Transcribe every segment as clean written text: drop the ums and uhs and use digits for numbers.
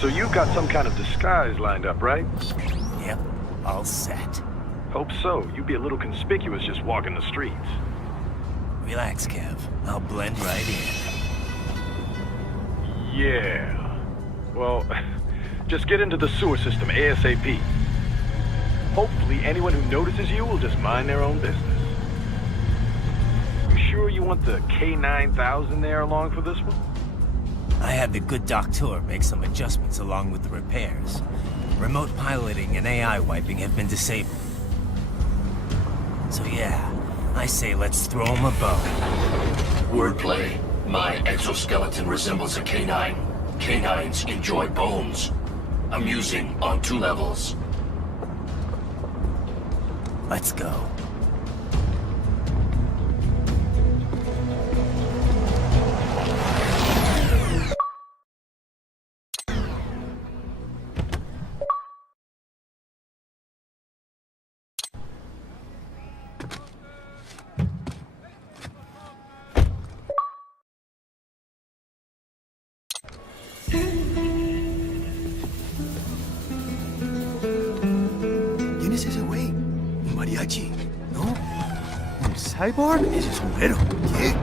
So you've got some kind of disguise lined up, right? Yep, all set. Hope so. You'd be a little conspicuous just walking the streets. Relax, Kev. I'll blend right in. Yeah. Well, just get into the sewer system ASAP. Hopefully anyone who notices you will just mind their own business. You sure you want the K9000 there along for this one? I had the good doctor make some adjustments along with the repairs. Remote piloting and AI wiping have been disabled. So yeah, I say let's throw him a bone. Wordplay. My exoskeleton resembles a canine. Canines enjoy bones. Amusing on 2 levels. Let's go. ¿Quién es ese güey? ¿Un mariachi? ¿No? ¿Un cyborg? Ese sombrero. ¿Qué?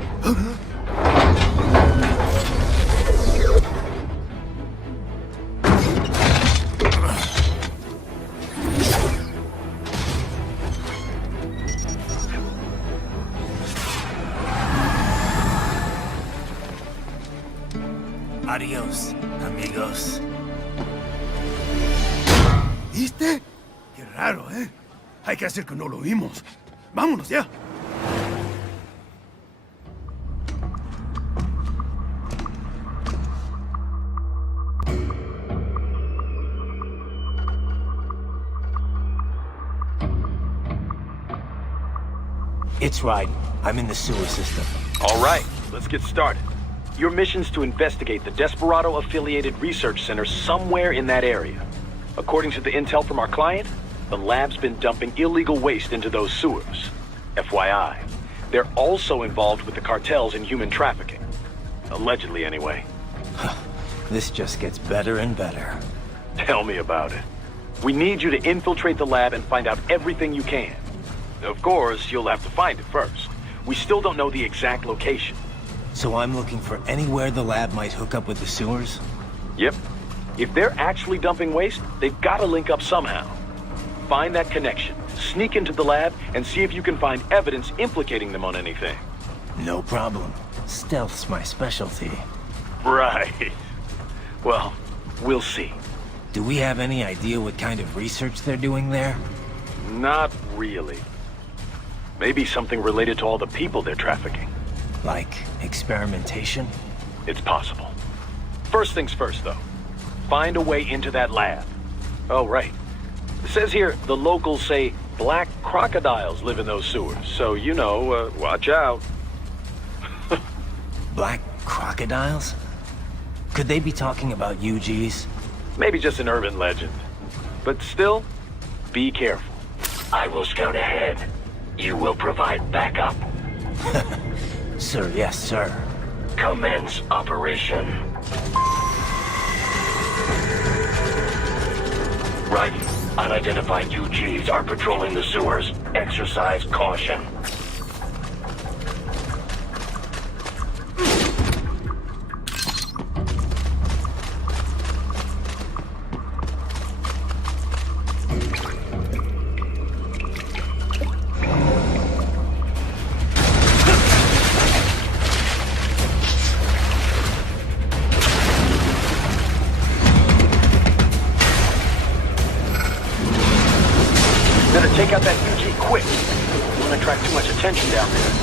Adiós, amigos. ¿Viste? Qué raro, ¿eh? Hay que hacer que no lo vimos. ¡Vámonos ya! It's right. I'm in the sewer system. All right, let's get started. Your mission's to investigate the Desperado-affiliated research center somewhere in that area. According to the intel from our client, the lab's been dumping illegal waste into those sewers. FYI, they're also involved with the cartels in human trafficking. Allegedly, anyway. This just gets better and better. Tell me about it. We need you to infiltrate the lab and find out everything you can. Of course, you'll have to find it first. We still don't know the exact location. So I'm looking for anywhere the lab might hook up with the sewers? Yep. If they're actually dumping waste, they've got to link up somehow. Find that connection, sneak into the lab, and see if you can find evidence implicating them on anything. No problem. Stealth's my specialty. Right. Well, we'll see. Do we have any idea what kind of research they're doing there? Not really. Maybe something related to all the people they're trafficking. Like experimentation? It's possible. First things first, though. Find a way into that lab. Oh, right. It says here the locals say black crocodiles live in those sewers, so you know, watch out. Black crocodiles? Could they be talking about UGs? Maybe just an urban legend. But still, be careful. I will scout ahead. You will provide backup. Sir, yes, sir. Commence operation. Right. Unidentified UGs are patrolling the sewers. Exercise caution. Better take out that UG quick. Don't want to attract too much attention down there.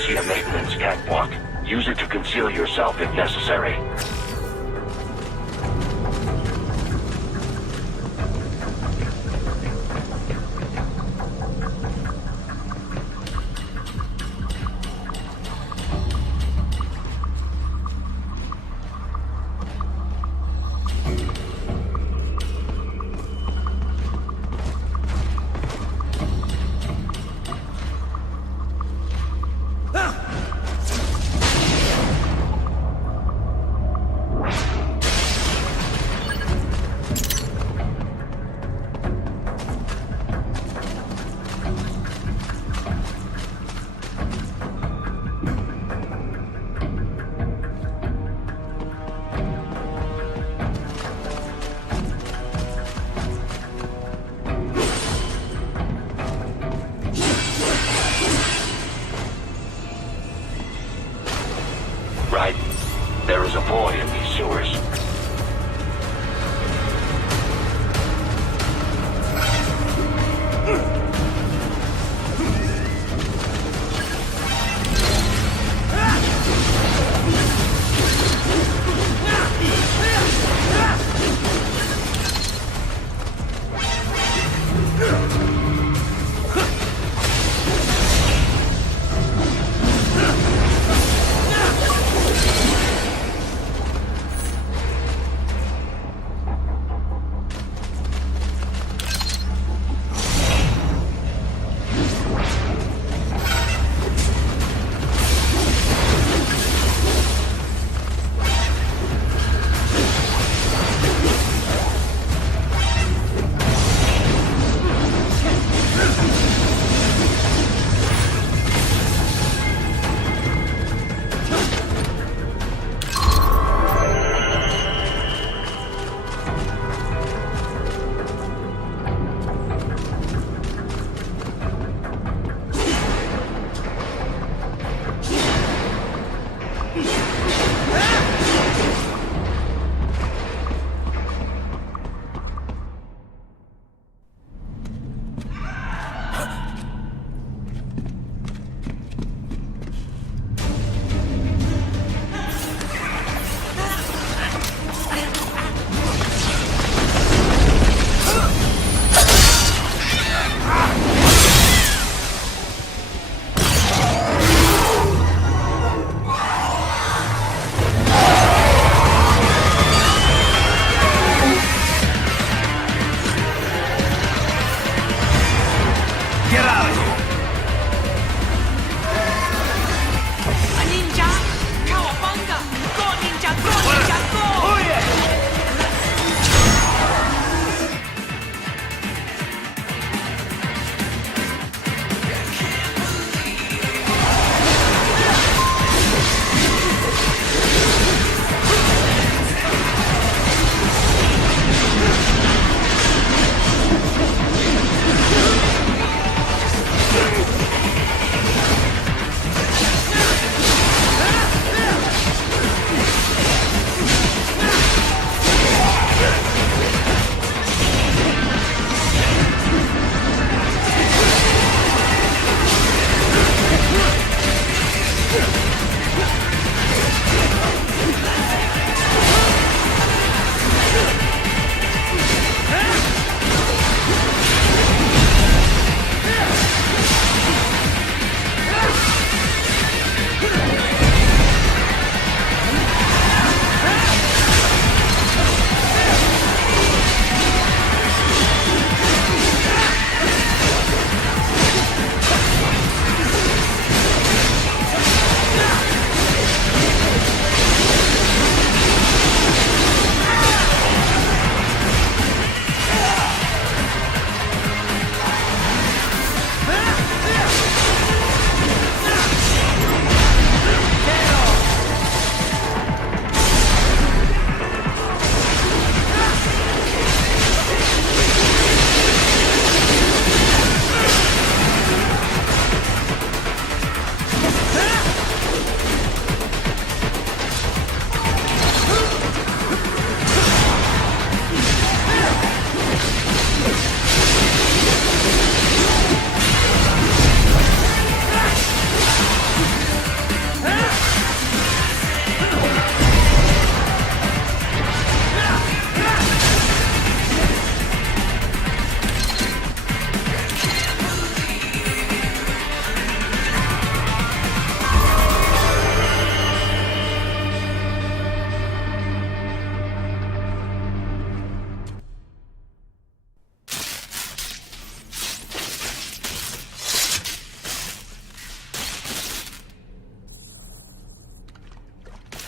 see a maintenance catwalk. Use it to conceal yourself if necessary.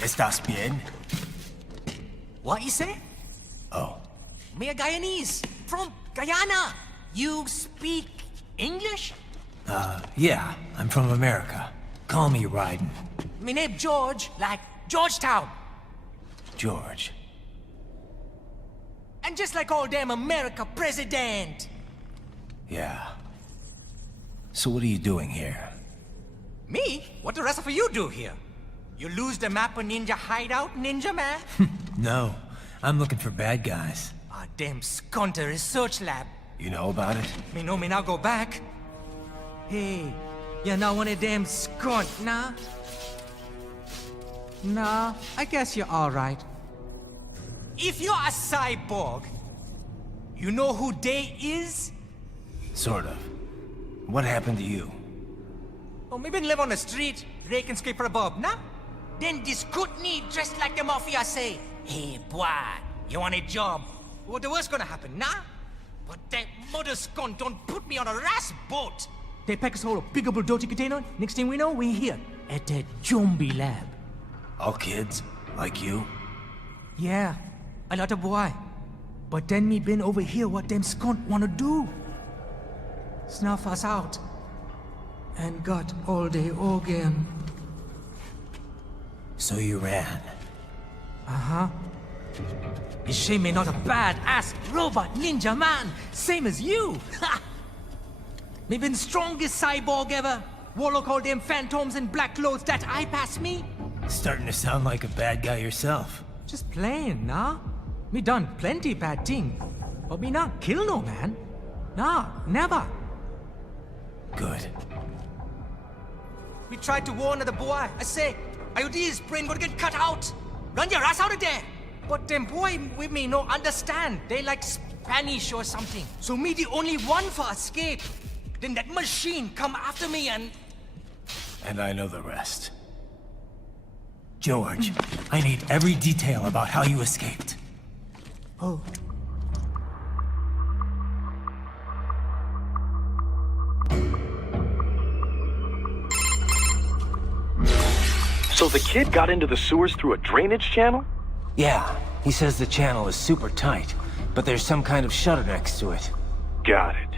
¿Estás bien? What you say? Oh. Me a Guyanese, from Guyana. You speak English? Yeah, I'm from America. Call me Ryden. Me name George, like Georgetown. George. And just like all damn America president. Yeah. So what are you doing here? Me? What the rest of you do here? You lose the map of Ninja hideout, Ninja man? No, I'm looking for bad guys. Ah, damn skunter research lab. You know about it? Me know me now go back. Hey, you're not one of them skunt, nah? Nah, I guess you're alright. If you're a cyborg, you know who they is? Sort of. What happened to you? Oh, me been live on the street, rake and scrape for a bob, nah? Then this good need dressed like the mafia say, hey boy, you want a job? What the worst gonna happen, nah? But that mother skunt don't put me on a ras boat. They pack us all a big old dirty container. Next thing we know, we're here at the zombie lab. All kids? Like you? Yeah, a lot of boy. But then me been over here what them skunt wanna do. Snuff us out. And got all the organ. So you ran. Uh-huh. Is she me not a bad-ass robot ninja man, same as you? Ha! Me been strongest cyborg ever. Warlock all them phantoms in black clothes that eye pass me. Starting to sound like a bad guy yourself. Just playing, nah? Me done plenty bad thing. But me not kill no man. Nah, never. Good. We tried to warn the boy. I say, IOD's brain gonna get cut out. Run your ass out of there. But them boy with me no understand. They like Spanish or something. So me the only one for escape. Then that machine come after me and... And I know the rest. George, I need every detail about how you escaped. Oh. So the kid got into the sewers through a drainage channel? Yeah, he says the channel is super tight, but there's some kind of shutter next to it. Got it.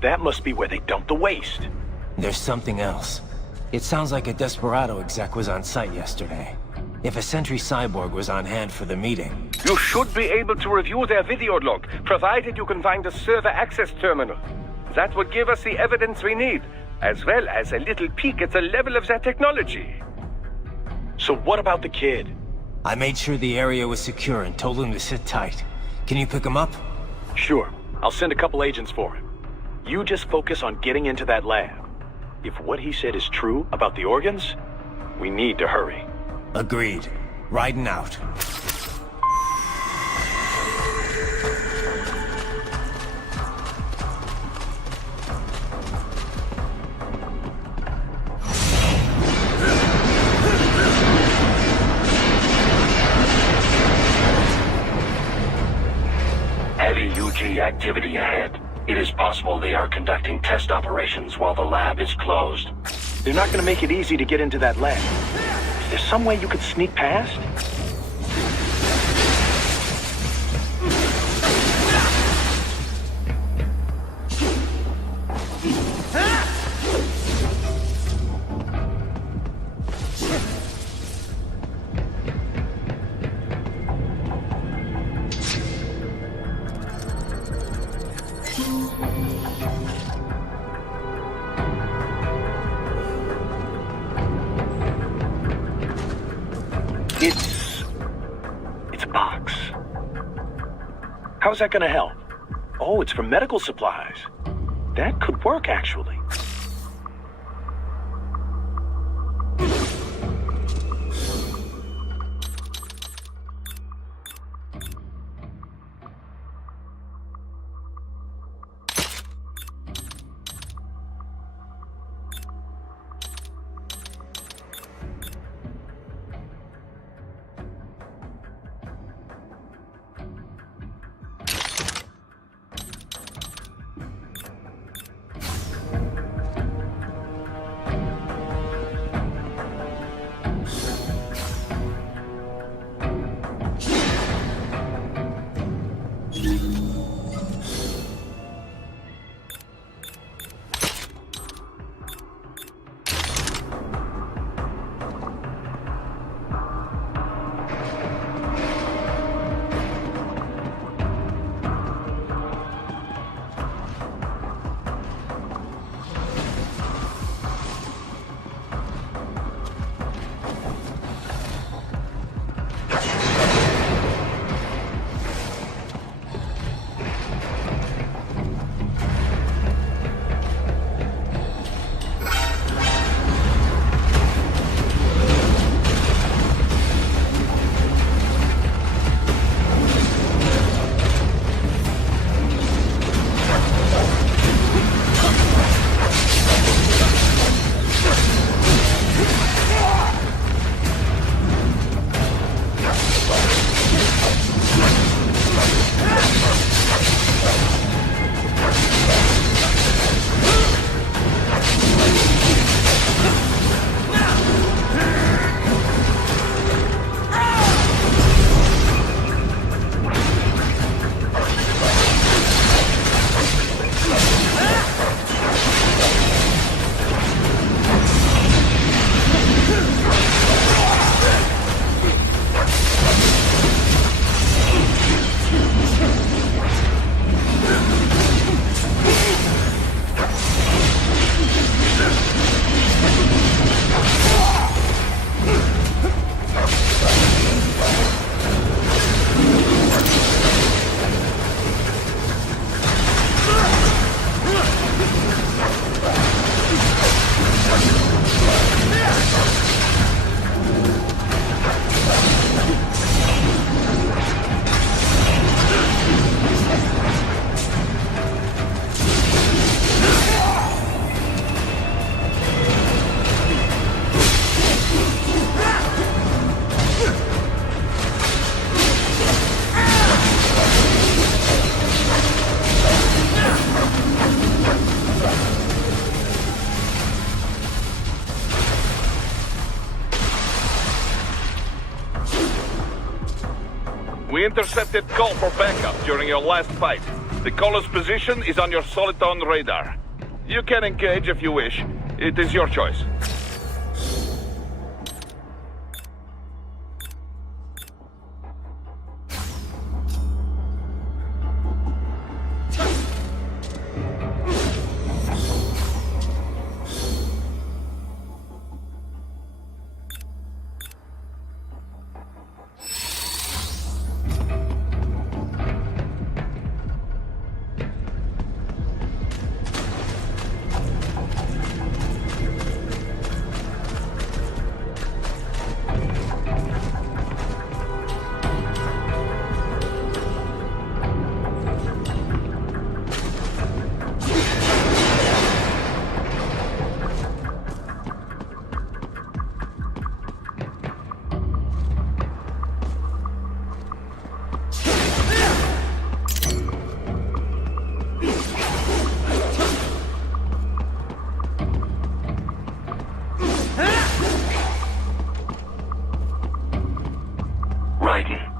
That must be where they dumped the waste. There's something else. It sounds like a Desperado exec was on site yesterday. If a Sentry Cyborg was on hand for the meeting... You should be able to review their video log, provided you can find a server access terminal. That would give us the evidence we need, as well as a little peek at the level of their technology. So what about the kid? I made sure the area was secure and told him to sit tight. Can you pick him up? Sure. I'll send a couple agents for him. You just focus on getting into that lab. If what he said is true about the organs, we need to hurry. Agreed. Riding out. Heavy UG activity ahead. It is possible they are conducting test operations while the lab is closed. They're not gonna make it easy to get into that lab. Is there some way you could sneak past? It's a box. How's that gonna help? Oh, it's for medical supplies. That could work, actually. intercepted call for backup during your last fight. The caller's position is on your soliton radar. You can engage if you wish. It is your choice.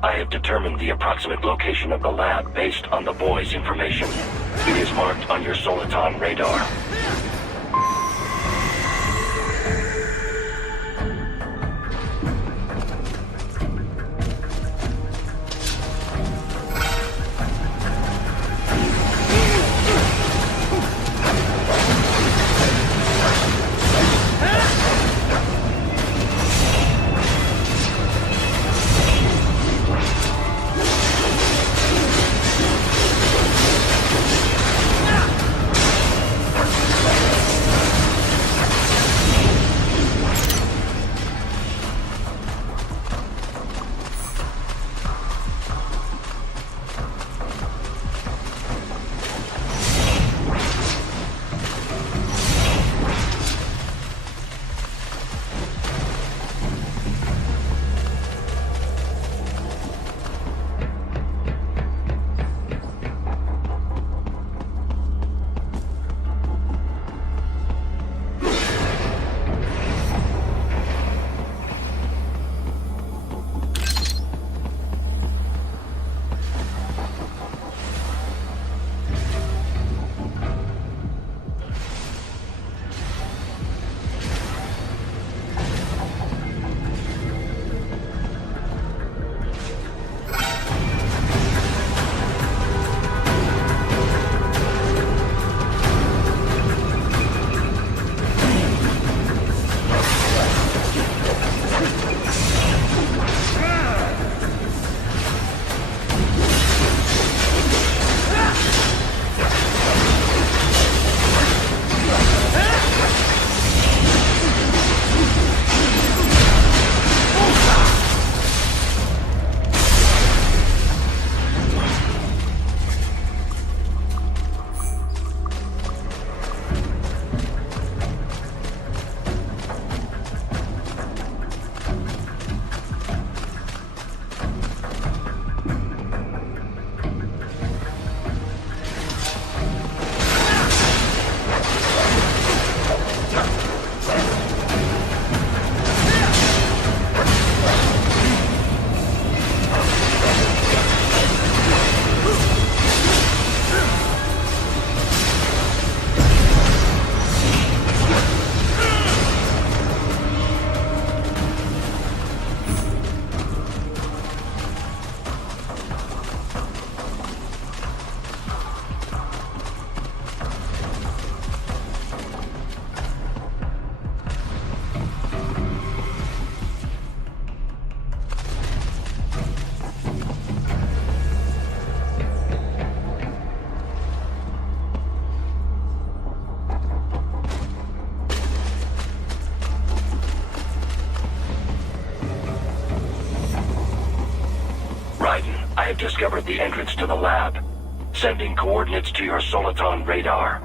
I have determined the approximate location of the lab based on the boy's information. It is marked on your soliton radar. I have discovered the entrance to the lab. Sending coordinates to your soliton radar.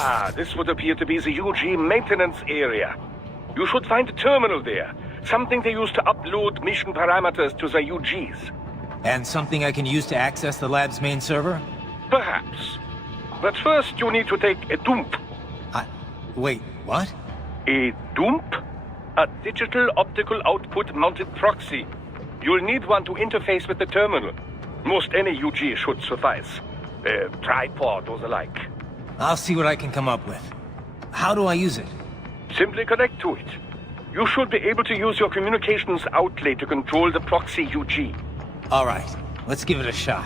Ah, this would appear to be the UG maintenance area. You should find a terminal there. Something they use to upload mission parameters to the UGs. And something I can use to access the lab's main server? Perhaps. But first you need to take a dump. Wait, what? A dump? A digital optical output mounted proxy. You'll need one to interface with the terminal. Most any UG should suffice. A tripod or the like. I'll see what I can come up with. How do I use it? Simply connect to it. You should be able to use your communications outlet to control the proxy UG. All right, let's give it a shot.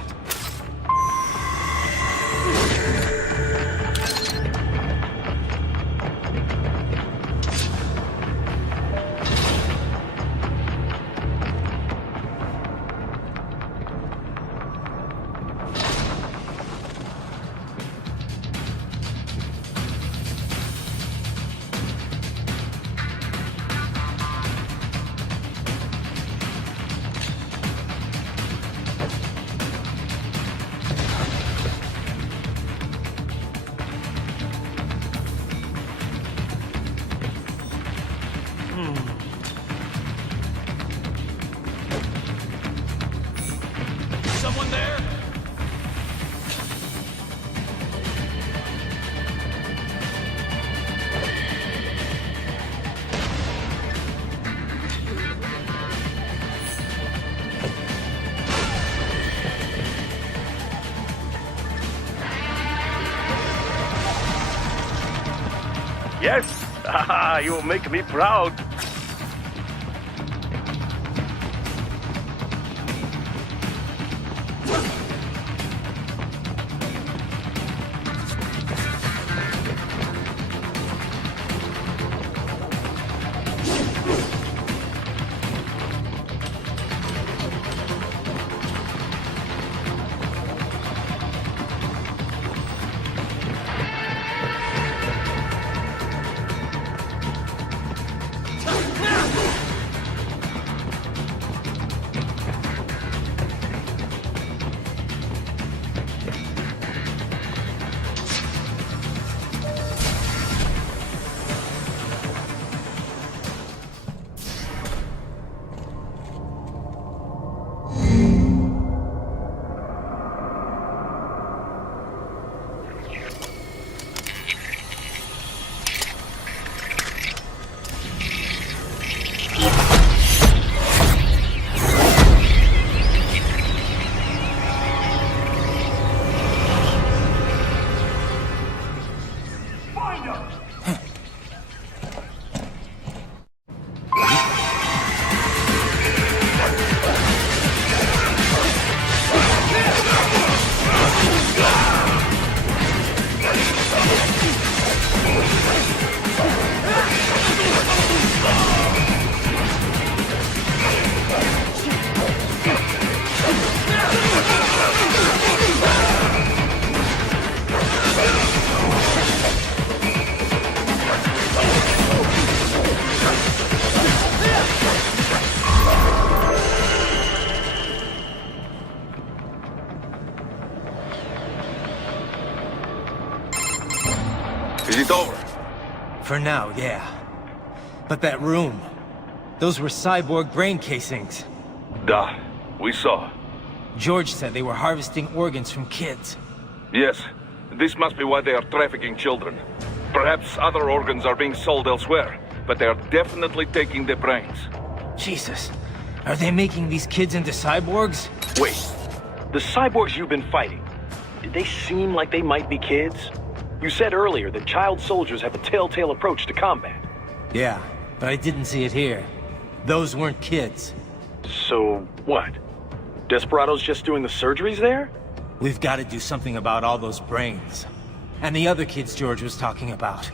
Someone there? Yes! Ah, you make me proud. Is it over? For now, yeah. But that room, those were cyborg brain casings. Duh. We saw. George said they were harvesting organs from kids. Yes. This must be why they are trafficking children. Perhaps other organs are being sold elsewhere, but they are definitely taking the brains. Jesus, are they making these kids into cyborgs? Wait, the cyborgs you've been fighting, did they seem like they might be kids? You said earlier that child soldiers have a telltale approach to combat. Yeah, but I didn't see it here. Those weren't kids. So, what? Desperados just doing the surgeries there? We've got to do something about all those brains. And the other kids George was talking about.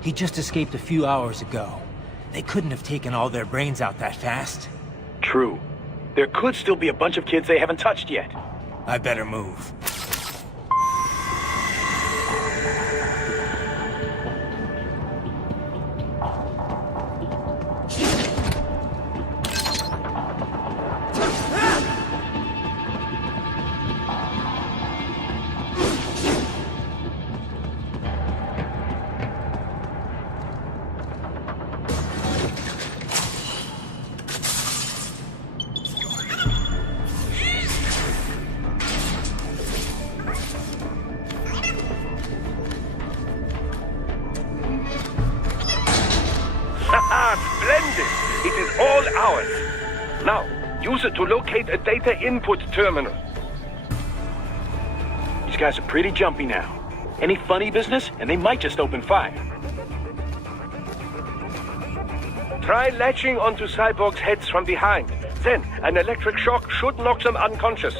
He just escaped a few hours ago. They couldn't have taken all their brains out that fast. True. There could still be a bunch of kids they haven't touched yet. I better move. Now, use it to locate a data input terminal. These guys are pretty jumpy now. Any funny business, and they might just open fire. Try latching onto cyborgs' heads from behind. Then, an electric shock should knock them unconscious.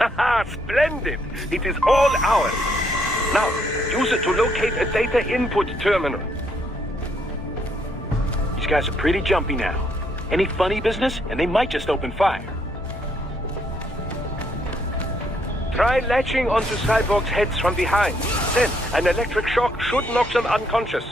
Haha, splendid! It is all ours. Now, use it to locate a data input terminal. These guys are pretty jumpy now. Any funny business, and they might just open fire. Try latching onto cyborgs' heads from behind. Then, an electric shock should knock them unconscious.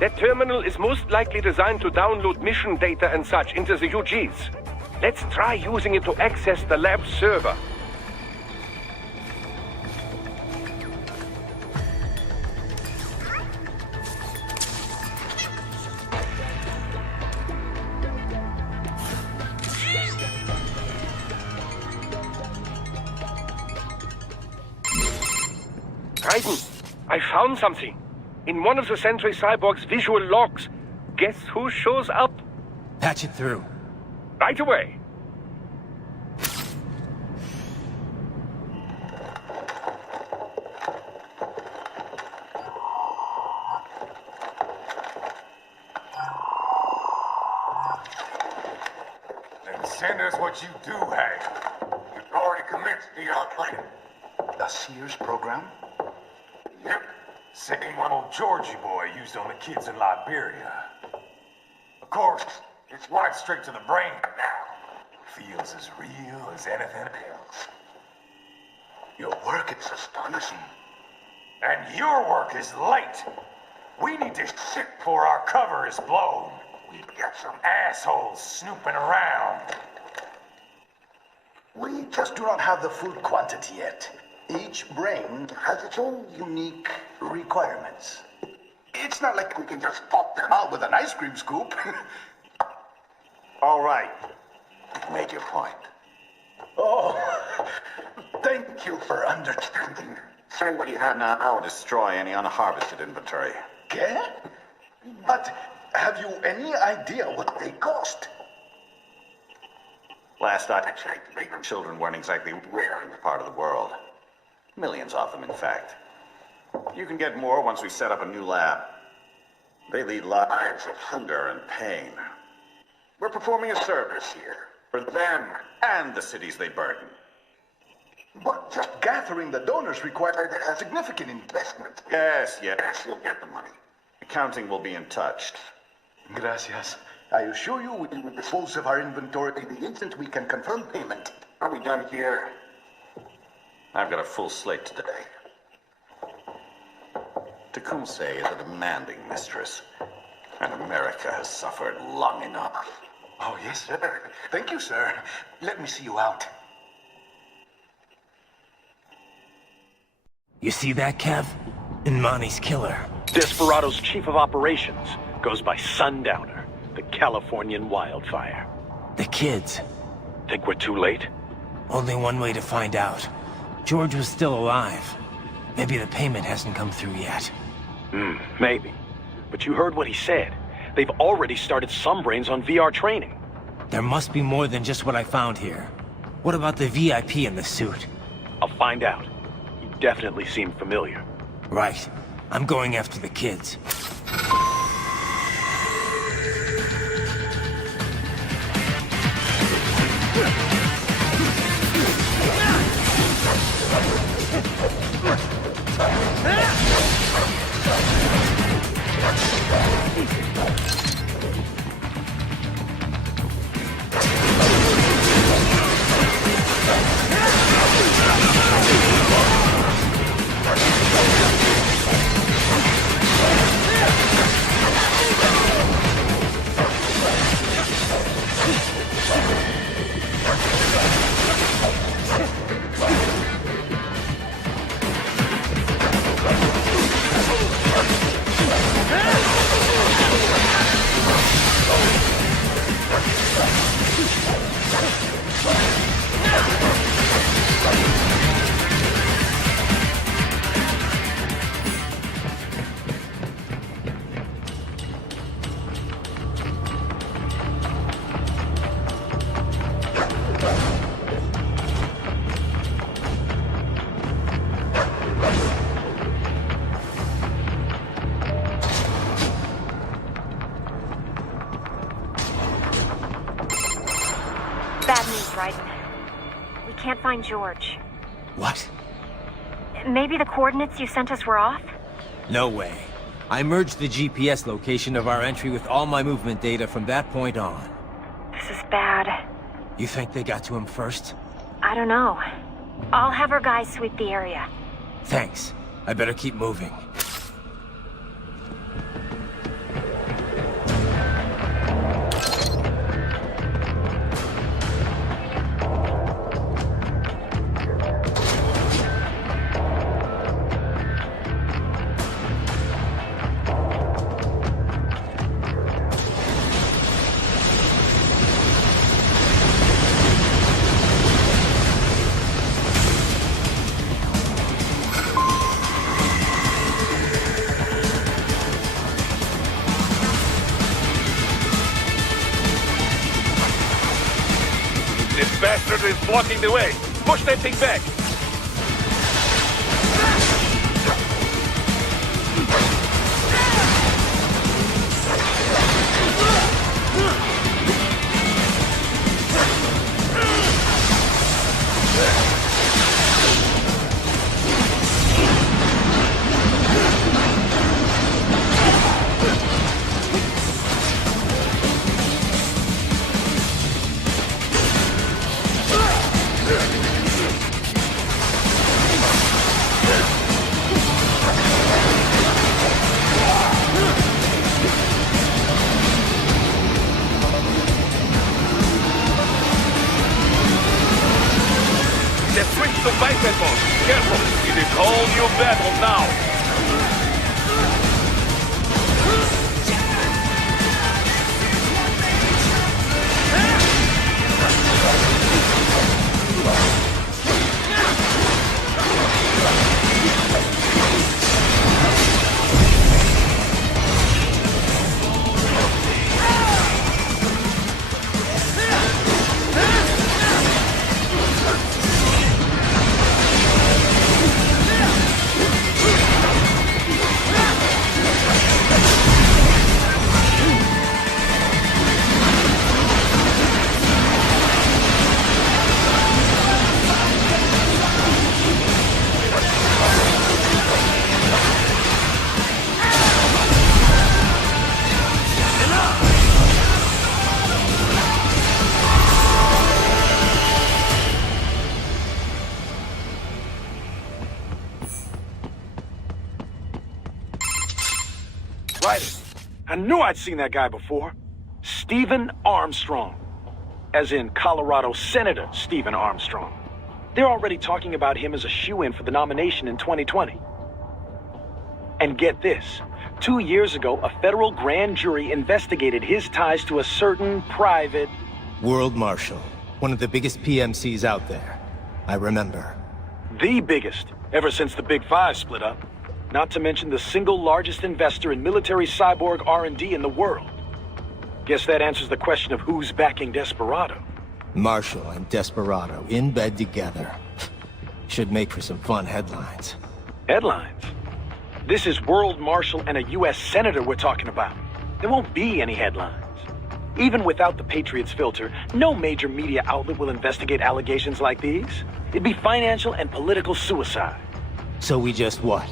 That terminal is most likely designed to download mission data and such into the UGs. Let's try using it to access the lab server. Raiden, I found something. In one of the Sentry Cyborg's visual logs. Guess who shows up? Patch it through. Right away. Then send us what you do have. You've already commenced the plan. The Sears program? Yep. Same one old Georgie boy used on the kids in Liberia. Of course, it's right straight to the brain now. Feels as real as anything else. Your work is astonishing. And your work is late. We need to shit before our cover is blown. We've got some assholes snooping around. We just do not have the full quantity yet. Each brain has its own unique requirements. It's not like we can just pop them out with an ice cream scoop. All right. You've made your point. Oh, thank you for understanding. Send what you have now. I'll destroy any unharvested inventory. Okay? But have you any idea what they cost? Last I checked, children weren't exactly rare in this part of the world. Millions of them, in fact. You can get more once we set up a new lab. They lead lives of hunger and pain. We're performing a service here for them and the cities they burden. But just gathering the donors required a significant investment. Yes, you'll get the money. Accounting will be in touch. Gracias. I assure you we will dispose of our inventory the instant we can confirm payment. Are we done here? I've got a full slate today. Tecumseh is a demanding mistress, and America has suffered long enough. Oh, yes, sir. Thank you, sir. Let me see you out. You see that, Kev? Imani's killer. Desperado's chief of operations goes by Sundowner, the Californian wildfire. The kids. Think we're too late? Only one way to find out. George was still alive. Maybe the payment hasn't come through yet. Maybe. But you heard what he said. They've already started some brains on VR training. There must be more than just what I found here. What about the VIP in the suit? I'll find out. He definitely seemed familiar. Right. I'm going after the kids. Bad news, Raiden. We can't find George. What? Maybe the coordinates you sent us were off? No way. I merged the GPS location of our entry with all my movement data from that point on. This is bad. You think they got to him first? I don't know. I'll have our guys sweep the area. Thanks. I better keep moving. This bastard is blocking the way. Push that thing back. Careful, it is all new battle now. I knew I'd seen that guy before. Stephen Armstrong. As in Colorado Senator Stephen Armstrong. They're already talking about him as a shoo-in for the nomination in 2020. And get this. 2 years ago, a federal grand jury investigated his ties to a certain private... World Marshal. One of the biggest PMCs out there. I remember. The biggest, ever since the Big Five split up. Not to mention the single largest investor in military cyborg R&D in the world. Guess that answers the question of who's backing Desperado. Marshall and Desperado in bed together. Should make for some fun headlines. Headlines? This is World Marshal and a U.S. Senator we're talking about. There won't be any headlines. Even without the Patriots filter, no major media outlet will investigate allegations like these. It'd be financial and political suicide. So we just what?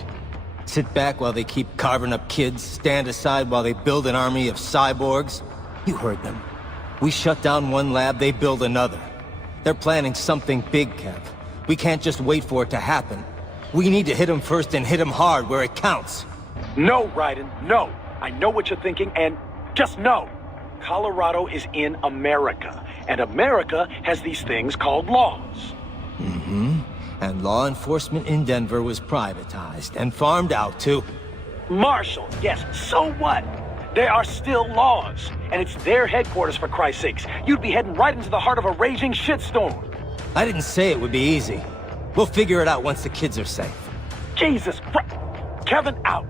Sit back while they keep carving up kids, stand aside while they build an army of cyborgs? You heard them. We shut down one lab, they build another. They're planning something big, Kev. We can't just wait for it to happen. We need to hit them first and hit them hard where it counts. No, Raiden, no. I know what you're thinking, and just no. Colorado is in America, and America has these things called laws. Mm-hmm. And law enforcement in Denver was privatized and farmed out to... Marshall, yes, so what? There are still laws, and it's their headquarters, for Christ's sakes. You'd be heading right into the heart of a raging shitstorm. I didn't say it would be easy. We'll figure it out once the kids are safe. Jesus Christ. Kevin, out.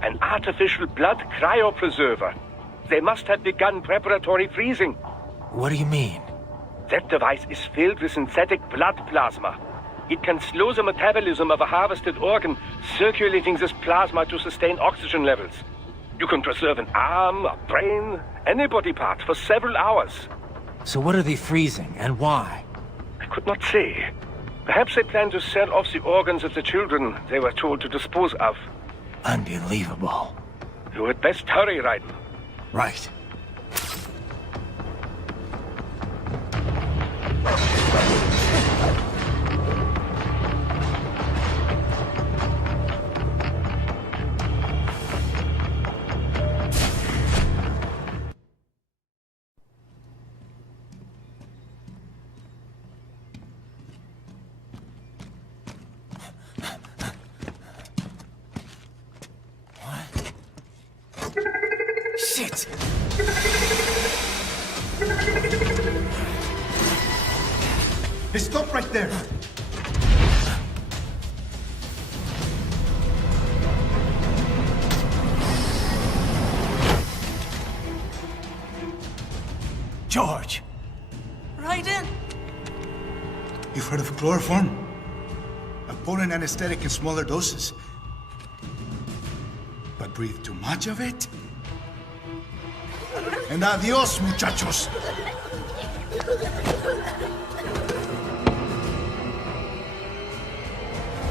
An artificial blood cryopreserver. They must have begun preparatory freezing. What do you mean? That device is filled with synthetic blood plasma. It can slow the metabolism of a harvested organ, circulating this plasma to sustain oxygen levels. You can preserve an arm, a brain, any body part for several hours. So what are they freezing, and why? I could not say. Perhaps they plan to sell off the organs of the children they were told to dispose of. Unbelievable. You had best hurry, Raiden. Right. Shit! Hey, stop right there! George! Raiden! You've heard of chloroform? A potent anesthetic in smaller doses. But breathe too much of it? And adios, muchachos!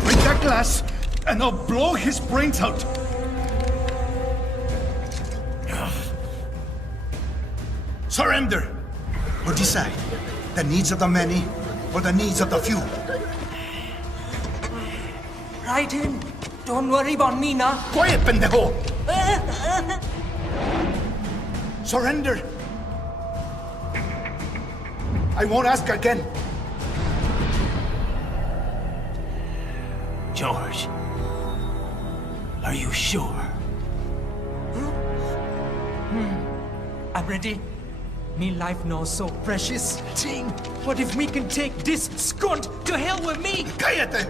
Break that glass, and I'll blow his brains out! Surrender! Or decide, the needs of the many, or the needs of the few. Raiden, don't worry about me now. Quiet, pendejo! Surrender! I won't ask again. George, are you sure? I'm ready. Me life now so precious. Ting, what if we can take this skunt to hell with me? Cállate!